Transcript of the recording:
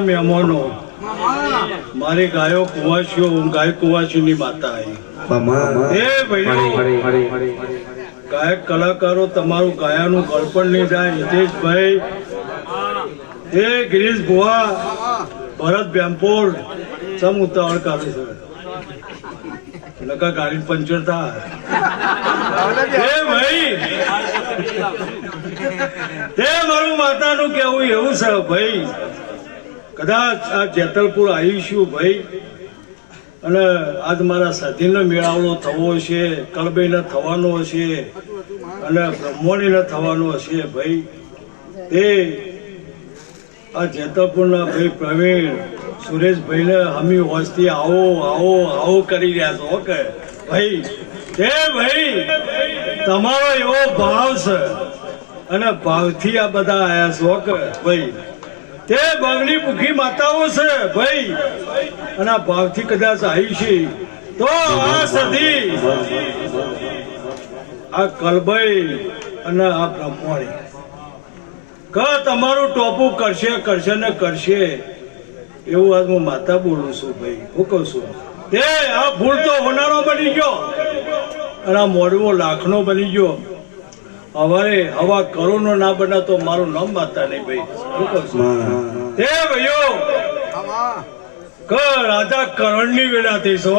મહેમાનો મારી ગાયો કુવાસીઓ ગાય કુવાસીની માતા આવી એ ભાઈઓ ગાયક કલાકારો તમારું ગાયાનું ગળપણ નહીં જાય હિતેશભાઈ એ ગિરીશ ભુવા ભરત બેમ્પોર સમ ઉતાવળ કાઢે છે નકા ગાડી પંચર થાય એ ભાઈ તે મારું માતાનું કેવું એવું છે ભાઈ કદાચ આ જેતલપુર આવીશું ભાઈ અને આજ મારા સધીનો મેળાવડો થવો છે કલબેને થવાનો હશે અને બ્રહ્મણીને થવાનો હશે ભાઈ તે આ જેતલપુરના ભાઈ પ્રવીણ સુરેશભાઈને હમી હોજથી આવો આવો આવો કરી રહ્યા છો કે ભાઈ તે ભાઈ તમારો એવો ભાવ છે અને ભાવથી આ બધા આયા છો કે ભાઈ તે ભાવની ભૂખી માતાઓ છે ભાઈ અને આ ભાવથી કદાચ આવી છે તો આ સધી આ કલભાઈ અને આ બ્રહ્મણી કે તમારું ટોપું કરશે કરશે ને કરશે એવું આજ હું માતા બોલું છું ભાઈ હું કહું છું તે આ ફૂલ તો હોનારો બની ગયો અને આ મોડવો લાખનો બની ગયો હવારે હવા કરોડનો ના બના તો મારું નામ માતા નહીં ભાઈ શું કહું છું તે ભાઈઓ રાજા કરણની વેળા થઈ છો